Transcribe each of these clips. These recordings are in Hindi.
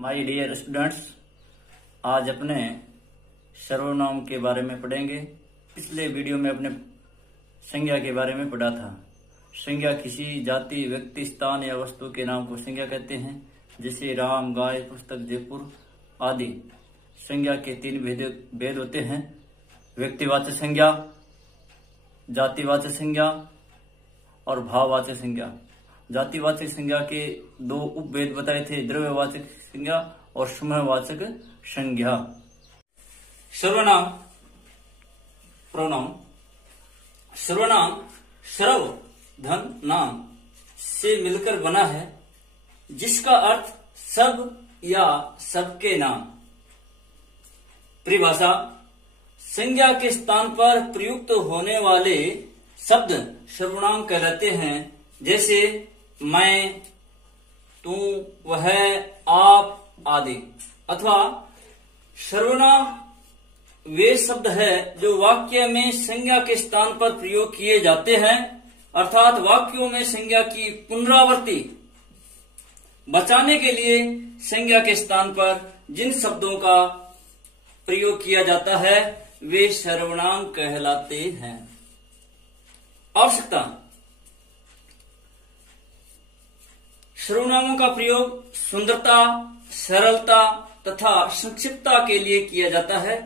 माय डियर स्टूडेंट्स, आज अपने सर्वनाम के बारे में पढ़ेंगे। पिछले वीडियो में अपने संज्ञा के बारे में पढ़ा था। संज्ञा किसी जाति, व्यक्ति, स्थान या वस्तु के नाम को संज्ञा कहते हैं, जैसे राम, गाय, पुस्तक, जयपुर आदि। संज्ञा के 3 भेद होते हैं: व्यक्तिवाचक संज्ञा, जातिवाचक संज्ञा और भाववाचक संज्ञा। जातिवाचक संज्ञा के 2 उपभेद बताए थे: द्रव्यवाचक संज्ञा और समूहवाचक संज्ञा। सर्वनाम, प्रोनाउन। सर्वनाम सर्व, धन, नाम से मिलकर बना है, जिसका अर्थ सब या सबके नाम। परिभाषा: संज्ञा के स्थान पर प्रयुक्त होने वाले शब्द सर्वनाम कहलाते हैं, जैसे मैं, तू, वह, आप आदि। अथवा सर्वनाम वे शब्द है जो वाक्य में संज्ञा के स्थान पर प्रयोग किए जाते हैं, अर्थात वाक्यों में संज्ञा की पुनरावृत्ति बचाने के लिए संज्ञा के स्थान पर जिन शब्दों का प्रयोग किया जाता है वे सर्वनाम कहलाते हैं। आवश्यकता: सर्वनामों का प्रयोग सुंदरता, सरलता तथा संक्षिप्तता के लिए किया जाता है।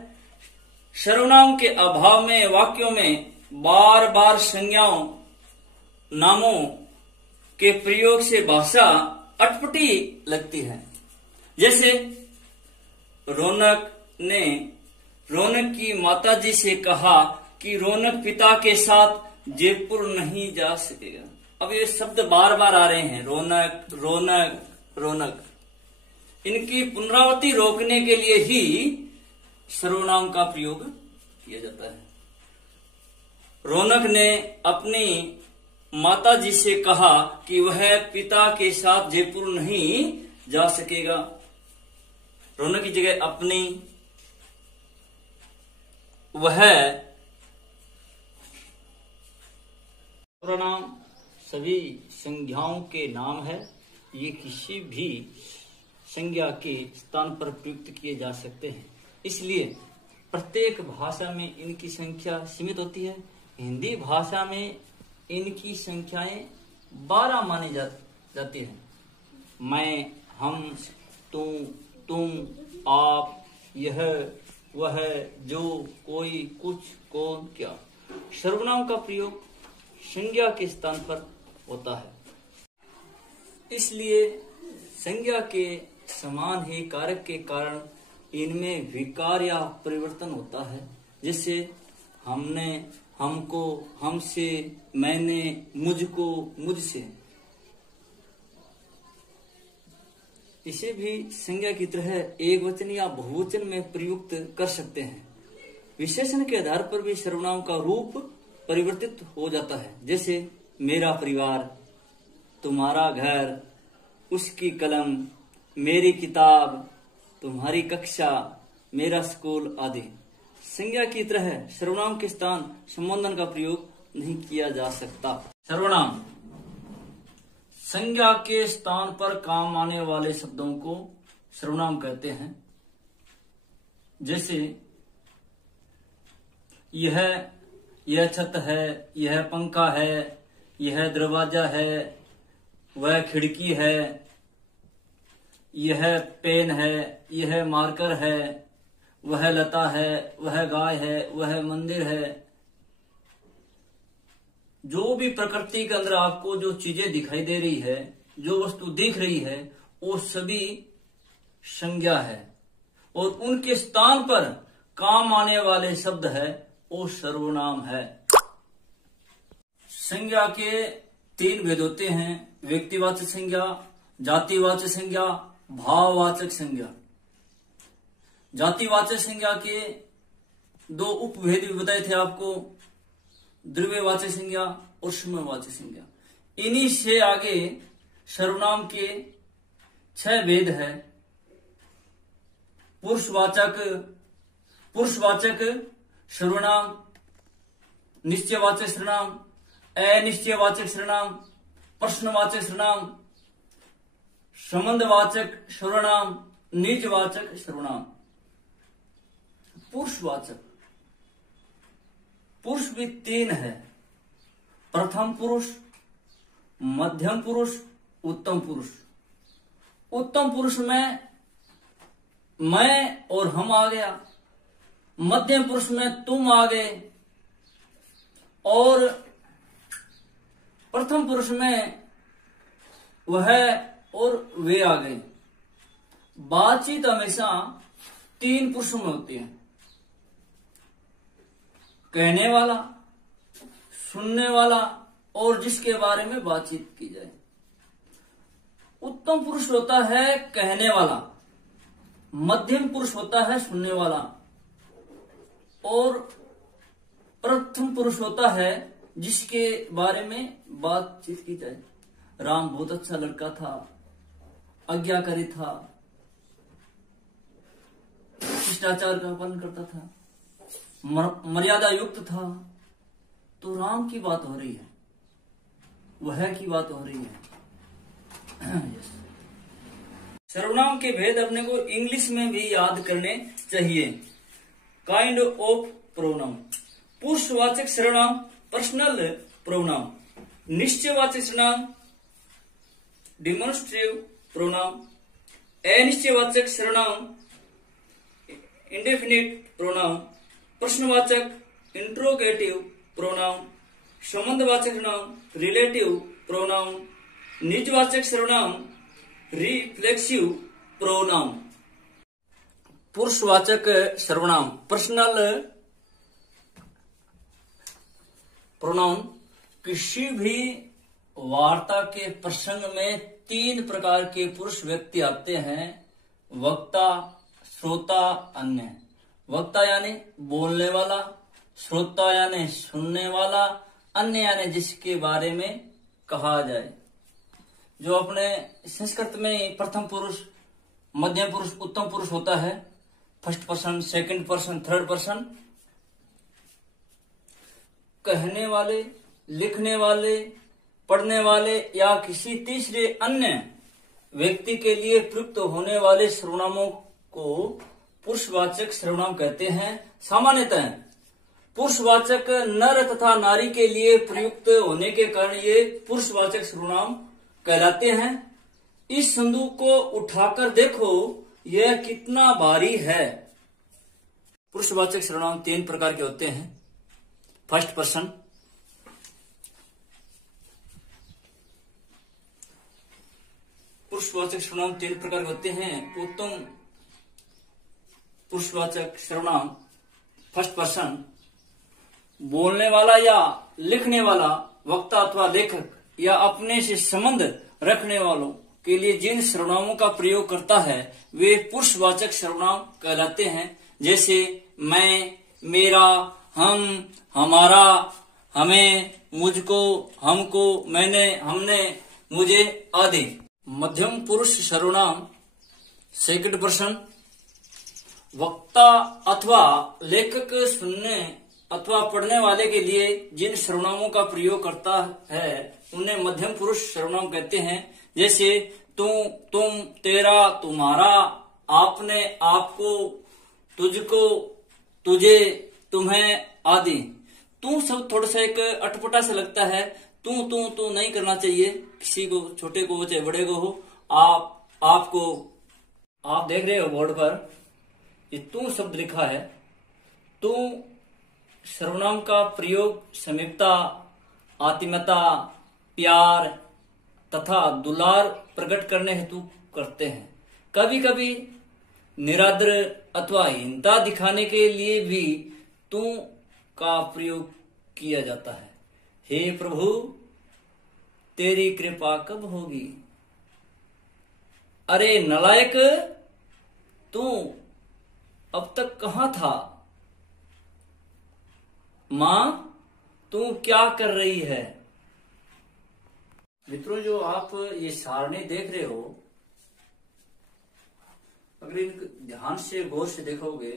सर्वनाम के अभाव में वाक्यों में बार बार संज्ञाओं, नामों के प्रयोग से भाषा अटपटी लगती है। जैसे रौनक ने रौनक की माताजी से कहा कि रौनक पिता के साथ जयपुर नहीं जा सकेगा। अब ये शब्द बार बार आ रहे हैं, रौनक, रौनक, रौनक। इनकी पुनरावृत्ति रोकने के लिए ही सर्वनाम का प्रयोग किया जाता है। रौनक ने अपनी माताजी से कहा कि वह पिता के साथ जयपुर नहीं जा सकेगा। रौनक की जगह अपनी, वह। सर्वनाम सभी संज्ञाओं के नाम है। ये किसी भी संज्ञा के स्थान पर प्रयुक्त किए जा सकते हैं, इसलिए प्रत्येक भाषा में इनकी संख्या सीमित होती है। हिंदी भाषा में इनकी संख्याएं 12 मानी जाती है। मैं, हम, तुम, आप, यह, वह, जो, कोई, कुछ, कौन, क्या। सर्वनाम का प्रयोग संज्ञा के स्थान पर होता है, इसलिए संज्ञा के समान ही कारक के कारण इनमें विकार या परिवर्तन होता है। जैसे हमने, हमको, हमसे, मैंने, मुझको, मुझसे। इसे भी संज्ञा की तरह एकवचन या बहुवचन में प्रयुक्त कर सकते हैं। विशेषण के आधार पर भी सर्वनाम का रूप परिवर्तित हो जाता है। जैसे मेरा परिवार, तुम्हारा घर, उसकी कलम, मेरी किताब, तुम्हारी कक्षा, मेरा स्कूल आदि। संज्ञा की तरह सर्वनाम के स्थान संबोधन का प्रयोग नहीं किया जा सकता। सर्वनाम संज्ञा के स्थान पर काम आने वाले शब्दों को सर्वनाम कहते हैं। जैसे यह छत है, यह पंखा है, यह दरवाजा है, वह खिड़की है, यह पेन है, यह मार्कर है, वह लता है, वह गाय है, वह मंदिर है। जो भी प्रकृति के अंदर आपको जो चीजें दिखाई दे रही है, जो वस्तु दिख रही है, वो सभी संज्ञा है और उनके स्थान पर काम आने वाले शब्द है वो सर्वनाम है। संज्ञा के 3 भेद होते हैं: व्यक्तिवाचक संज्ञा, जातिवाचक संज्ञा, भाववाचक संज्ञा। जातिवाचक संज्ञा के 2 उपभेद भी बताए थे आपको: द्रव्यवाचक संज्ञा और समूहवाचक संज्ञा। इन्हीं से आगे सर्वनाम के 6 भेद है: पुरुषवाचक सर्वनाम, निश्चयवाचक सर्वनाम, अनिश्चयवाचक सर्वनाम, प्रश्नवाचक सर्वनाम, संबंधवाचक सर्वनाम, निजवाचक सर्वनाम। पुरुषवाचक, पुरुष भी 3 है, प्रथम पुरुष, मध्यम पुरुष, उत्तम पुरुष। उत्तम पुरुष में मैं और हम आ गया, मध्यम पुरुष में तुम आ गए, और प्रथम पुरुष में वह और वे आ गए। बातचीत हमेशा 3 पुरुषों में होती है, कहने वाला, सुनने वाला और जिसके बारे में बातचीत की जाए। उत्तम पुरुष होता है कहने वाला, मध्यम पुरुष होता है सुनने वाला, और प्रथम पुरुष होता है जिसके बारे में बातचीत की जाए। राम बहुत अच्छा लड़का था, आज्ञाकारी था, शिष्टाचार का पालन करता था, मर्यादा युक्त था। तो राम की बात हो रही है, वह की बात हो रही है। सर्वनाम के भेद अपने को इंग्लिश में भी याद करने चाहिए। Kind of pronoun. पुरुषवाचक सर्वनाम पर्सनल प्रोनाउन, निश्चयवाचक सर्वनाम डिमोन्स्ट्रेटिव प्रोनाउन, अनिश्चयवाचक सर्वनाम इंडेफिनिट प्रोनाउन, प्रश्नवाचक इंट्रोगेटिव प्रोनाउन, संबंधवाचक सर्वनाम रिलेटिव प्रोनाउन, निजवाचक सर्वनाम रिफ्लेक्सिव प्रोनाउन। पुरुषवाचक सर्वनाम पर्सनल प्रोनाउन। किसी भी वार्ता के प्रसंग में 3 प्रकार के पुरुष व्यक्ति आते हैं, वक्ता, श्रोता, अन्य। वक्ता यानी बोलने वाला, श्रोता यानी सुनने वाला, अन्य यानी जिसके बारे में कहा जाए। जो अपने संस्कृत में प्रथम पुरुष, मध्यम पुरुष, उत्तम पुरुष होता है, first person, second person, third person. कहने वाले, लिखने वाले, पढ़ने वाले या किसी तीसरे अन्य व्यक्ति के लिए प्रयुक्त होने वाले सर्वनामों को पुरुषवाचक सर्वनाम कहते हैं। सामान्यतः पुरुषवाचक नर तथा नारी के लिए प्रयुक्त होने के कारण ये पुरुषवाचक सर्वनाम कहलाते हैं। इस संदूक को उठाकर देखो, यह कितना भारी है। पुरुषवाचक सर्वनाम 3 प्रकार के होते हैं। फर्स्ट पर्सन, पुरुषवाचक सर्वनाम 3 प्रकार के होते हैं। उत्तम पुरुषवाचक सर्वनाम फर्स्ट पर्सन, बोलने वाला या लिखने वाला, वक्ता अथवा लेखक या अपने से संबंध रखने वालों के लिए जिन सर्वनामों का प्रयोग करता है वे पुरुषवाचक सर्वनाम कहलाते हैं। जैसे मैं, मेरा, हम, हमारा, हमें, मुझको, हमको, मैंने, हमने, मुझे आदि। मध्यम पुरुष सर्वनाम सेकंड पर्सन, वक्ता अथवा लेखक सुनने अथवा पढ़ने वाले के लिए जिन सर्वनामों का प्रयोग करता है उन्हें मध्यम पुरुष सर्वनाम कहते हैं। जैसे तू, तुम, तेरा, तुम्हारा, आपने, आपको, तुझको, तुझे, तुम्हें आदि। तू सब थोड़ा सा एक अटपटा सा लगता है। तू नहीं करना चाहिए किसी को, छोटे को हो चाहे बड़े को हो। आप, आपको, आप देख रहे हो बोर्ड पर ये तू शब्द लिखा है। तू सर्वनाम का प्रयोग समीपता, आत्मीयता, प्यार तथा दुलार प्रकट करने हेतु करते हैं। कभी कभी निरादर अथवा हीनता दिखाने के लिए भी तू का प्रयोग किया जाता है। हे प्रभु, तेरी कृपा कब होगी? अरे नालायक, तू अब तक कहां था? मां, तू क्या कर रही है? मित्रों, जो आप ये सारणी देख रहे हो, अगर इनको ध्यान से गौर से देखोगे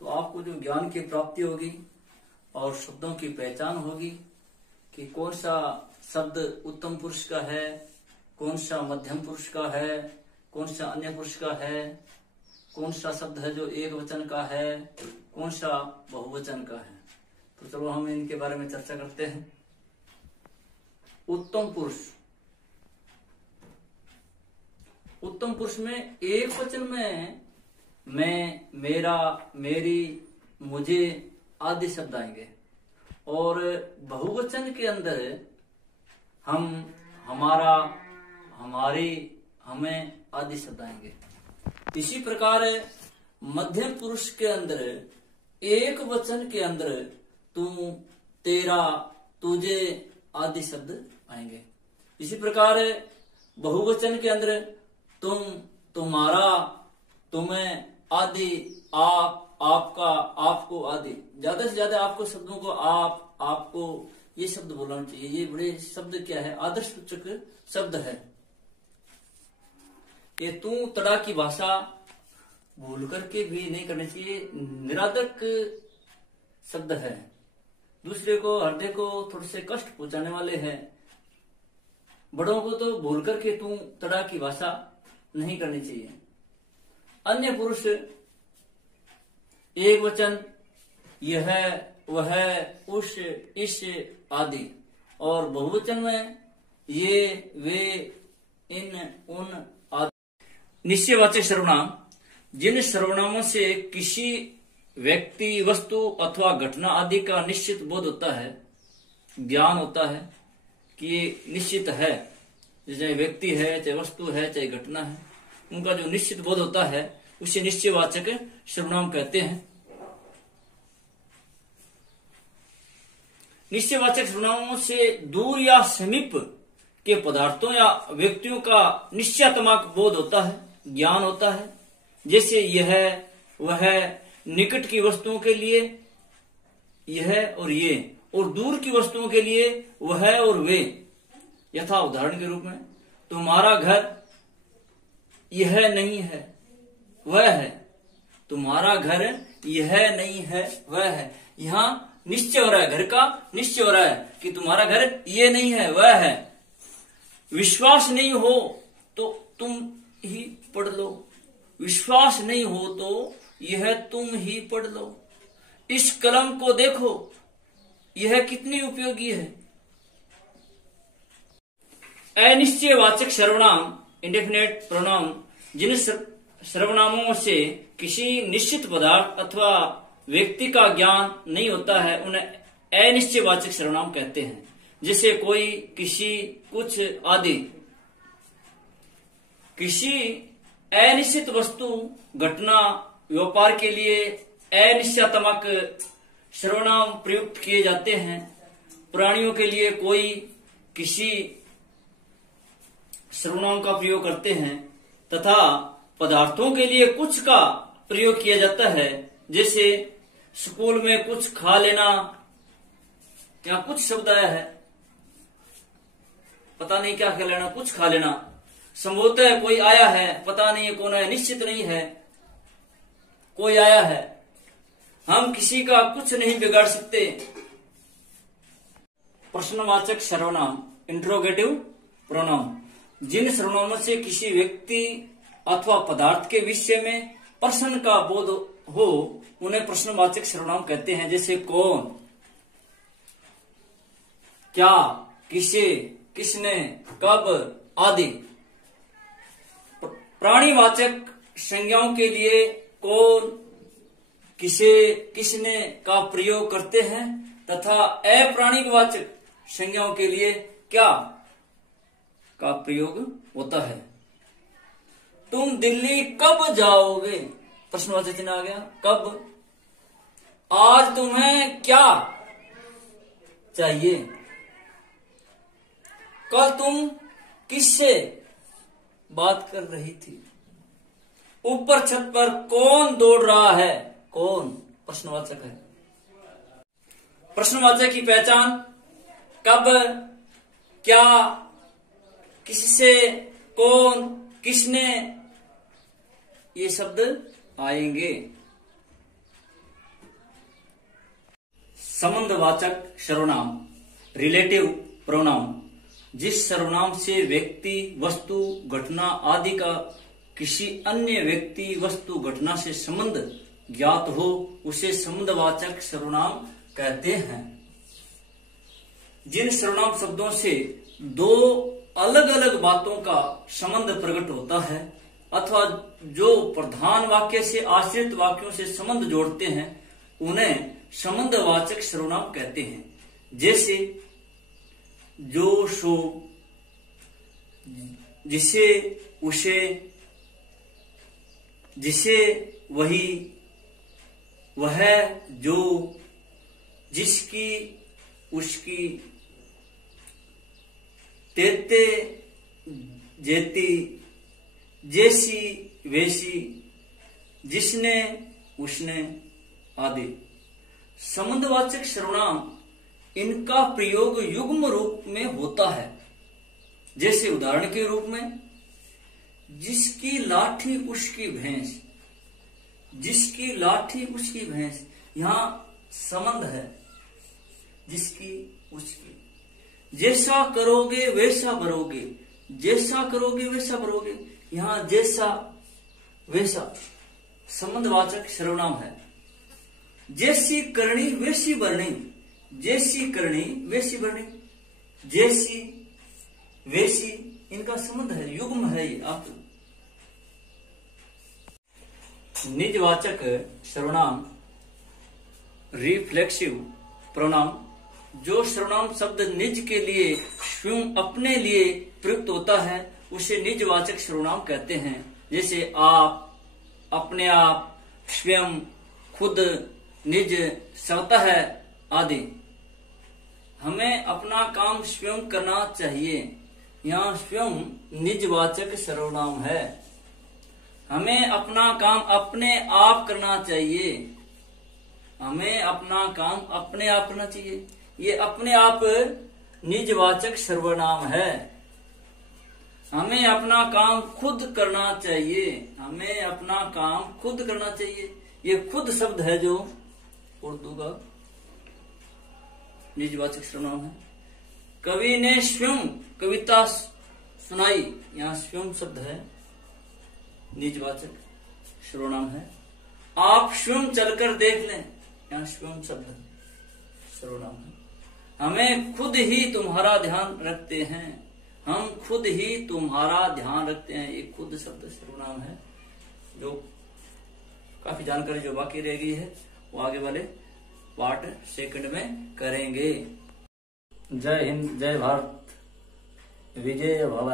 तो आपको जो ज्ञान की प्राप्ति होगी और शब्दों की पहचान होगी कि कौन सा शब्द उत्तम पुरुष का है, कौन सा मध्यम पुरुष का है, कौन सा अन्य पुरुष का है, कौन सा शब्द है जो एक वचन का है, कौन सा बहुवचन का है। तो चलो हम इनके बारे में चर्चा करते हैं। उत्तम पुरुष, उत्तम पुरुष में एक वचन में मैं, मेरा, मेरी, मुझे आदि शब्द आएंगे और बहुवचन के अंदर हम, हमारा, हमारी, हमें आदि शब्द आएंगे। इसी प्रकार मध्यम पुरुष के अंदर एक वचन के अंदर तुम, तेरा, तुझे आदि शब्द आएंगे। इसी प्रकार बहुवचन के अंदर तुम, तुम्हारा, तुम्हें आदि, आप, आपका, आपको आदि। ज्यादा से ज्यादा आपको शब्दों को आप, आपको ये शब्द बोलना चाहिए। ये बड़े शब्द क्या है, आदर्शसूचक शब्द है। ये तू तड़ा की भाषा भूल करके भी नहीं करनी चाहिए, निरादक शब्द है, दूसरे को, हृदय को थोड़े से कष्ट पहुंचाने वाले हैं। बड़ों को तो भूल करके तू तड़ा की भाषा नहीं करनी चाहिए। अन्य पुरुष एक वचन, यह, वह, उस, इस आदि, और बहुवचन में ये, वे, इन, उन आदि। निश्चयवाचक सर्वनाम, जिन सर्वनामों से किसी व्यक्ति, वस्तु अथवा घटना आदि का निश्चित बोध होता है, ज्ञान होता है कि ये निश्चित है, चाहे व्यक्ति है, चाहे वस्तु है, चाहे घटना है, उनका जो निश्चित बोध होता है उसे निश्चयवाचक सर्वनाम कहते हैं। निश्चयवाचक सर्वनामों से दूर या समीप के पदार्थों या व्यक्तियों का निश्चयात्मक बोध होता है, ज्ञान होता है। जैसे यह, वह, निकट की वस्तुओं के लिए यह और ये, और दूर की वस्तुओं के लिए वह और वे। यथा उदाहरण के रूप में, तुम्हारा घर यह नहीं है, वह है। तुम्हारा घर यह नहीं है, वह है। यहां निश्चय हो रहा है, घर का निश्चय हो रहा है कि तुम्हारा घर ये नहीं है, वह है। विश्वास नहीं हो तो तुम ही पढ़ लो, विश्वास नहीं हो तो यह तुम ही पढ़ लो। इस कलम को देखो, यह कितनी उपयोगी है। अनिश्चयवाचक सर्वनाम, इंडेफिनेट प्रोनाउन, जिन सर्वनामों से किसी निश्चित पदार्थ अथवा व्यक्ति का ज्ञान नहीं होता है, उन्हें अनिश्चयवाचक सर्वनाम कहते हैं। जैसे कोई, किसी, कुछ आदि। किसी अनिश्चित वस्तु, घटना, व्यापार के लिए अनिश्चयात्मक सर्वनाम प्रयुक्त किए जाते हैं। प्राणियों के लिए कोई, किसी सर्वनाम का प्रयोग करते हैं तथा पदार्थों के लिए कुछ का प्रयोग किया जाता है। जैसे स्कूल में कुछ खा लेना, यहाँ कुछ शब्द आया है, पता नहीं क्या खा लेना, कुछ खा लेना। संभवतः कोई आया है, पता नहीं है कौन है, निश्चित नहीं है, कोई आया है। हम किसी का कुछ नहीं बिगाड़ सकते। प्रश्नवाचक सर्वनाम, इंट्रोगेटिव प्रोनाउन, जिन सर्वनामों से किसी व्यक्ति अथवा पदार्थ के विषय में प्रश्न का बोध हो, उन्हें प्रश्नवाचक सर्वनाम कहते हैं। जैसे कौन, क्या, किसे, किसने, कब आदि। प्राणीवाचक संज्ञाओं के लिए कौन, किसे, किसने का प्रयोग करते हैं तथा अप्राणीवाचक संज्ञाओं के लिए क्या का प्रयोग होता है। तुम दिल्ली कब जाओगे, प्रश्नवाचक चिन्ह आ गया, कब। आज तुम्हें क्या चाहिए। कल तुम किससे बात कर रही थी। ऊपर छत पर कौन दौड़ रहा है, कौन प्रश्नवाचक है। प्रश्नवाचक की पहचान, कब, क्या, किससे, कौन, किसने, ये शब्द आएंगे। संबंधवाचक सर्वनाम, रिलेटिव प्रोनाउन, जिस सर्वनाम से व्यक्ति, वस्तु, घटना आदि का किसी अन्य व्यक्ति, वस्तु, घटना से संबंध ज्ञात हो उसे संबंधवाचक सर्वनाम कहते हैं। जिन सर्वनाम शब्दों से दो अलग अलग बातों का संबंध प्रकट होता है अथवा जो प्रधान वाक्य से आश्रित वाक्यों से संबंध जोड़ते हैं उन्हें संबंधवाचक सर्वनाम कहते हैं। जैसे जो, सो, जिसे, उसे, जिसे, वही, वह, जो, जिसकी, उसकी, तेते, जेती, जैसी, वैसी, जिसने, उसने आदि। संबंधवाचक सर्वनाम इनका प्रयोग युग्म रूप में होता है। जैसे उदाहरण के रूप में जिसकी लाठी उसकी भैंस, जिसकी लाठी उसकी भैंस, यहां संबंध है जिसकी उसकी। जैसा करोगे वैसा भरोगे, जैसा करोगे वैसा भरोगे, यहां जैसा वैसा संबंधवाचक सर्वनाम है। जैसी करनी वैसी भरनी, जैसी करनी वैसी भरनी, जैसी वैसी, इनका संबंध है, युग्म है ये। आप निजवाचक सर्वनाम रिफ्लेक्सिव प्रोनाउन, जो सर्वनाम शब्द निज के लिए स्वयं अपने लिए प्रयुक्त होता है उसे निजवाचक सर्वनाम कहते हैं। जैसे आप, अपने आप, स्वयं, खुद, निज, स्वतः आदि। हमें अपना काम स्वयं करना चाहिए, यहाँ स्वयं निजवाचक सर्वनाम है। हमें अपना काम अपने आप करना चाहिए, हमें अपना काम अपने आप करना चाहिए, ये अपने आप निजवाचक सर्वनाम है। हमें अपना काम खुद करना चाहिए, हमें अपना काम खुद करना चाहिए, ये खुद शब्द है जो उर्दू का निजवाचक सर्वनाम है। कवि ने स्वयं कविता सुनाई, यहाँ स्वयं शब्द है, निजवाचक सर्वनाम है। आप स्वयं चलकर देख लें, यहाँ स्वयं शब्द सर्वनाम है। हमें खुद ही तुम्हारा ध्यान रखते हैं, हम खुद ही तुम्हारा ध्यान रखते हैं, ये खुद शब्द सर्वनाम है। जो काफी जानकारी जो बाकी रह गई है वो आगे वाले पार्ट सेकंड में करेंगे। जय हिंद, जय भारत, विजय भव।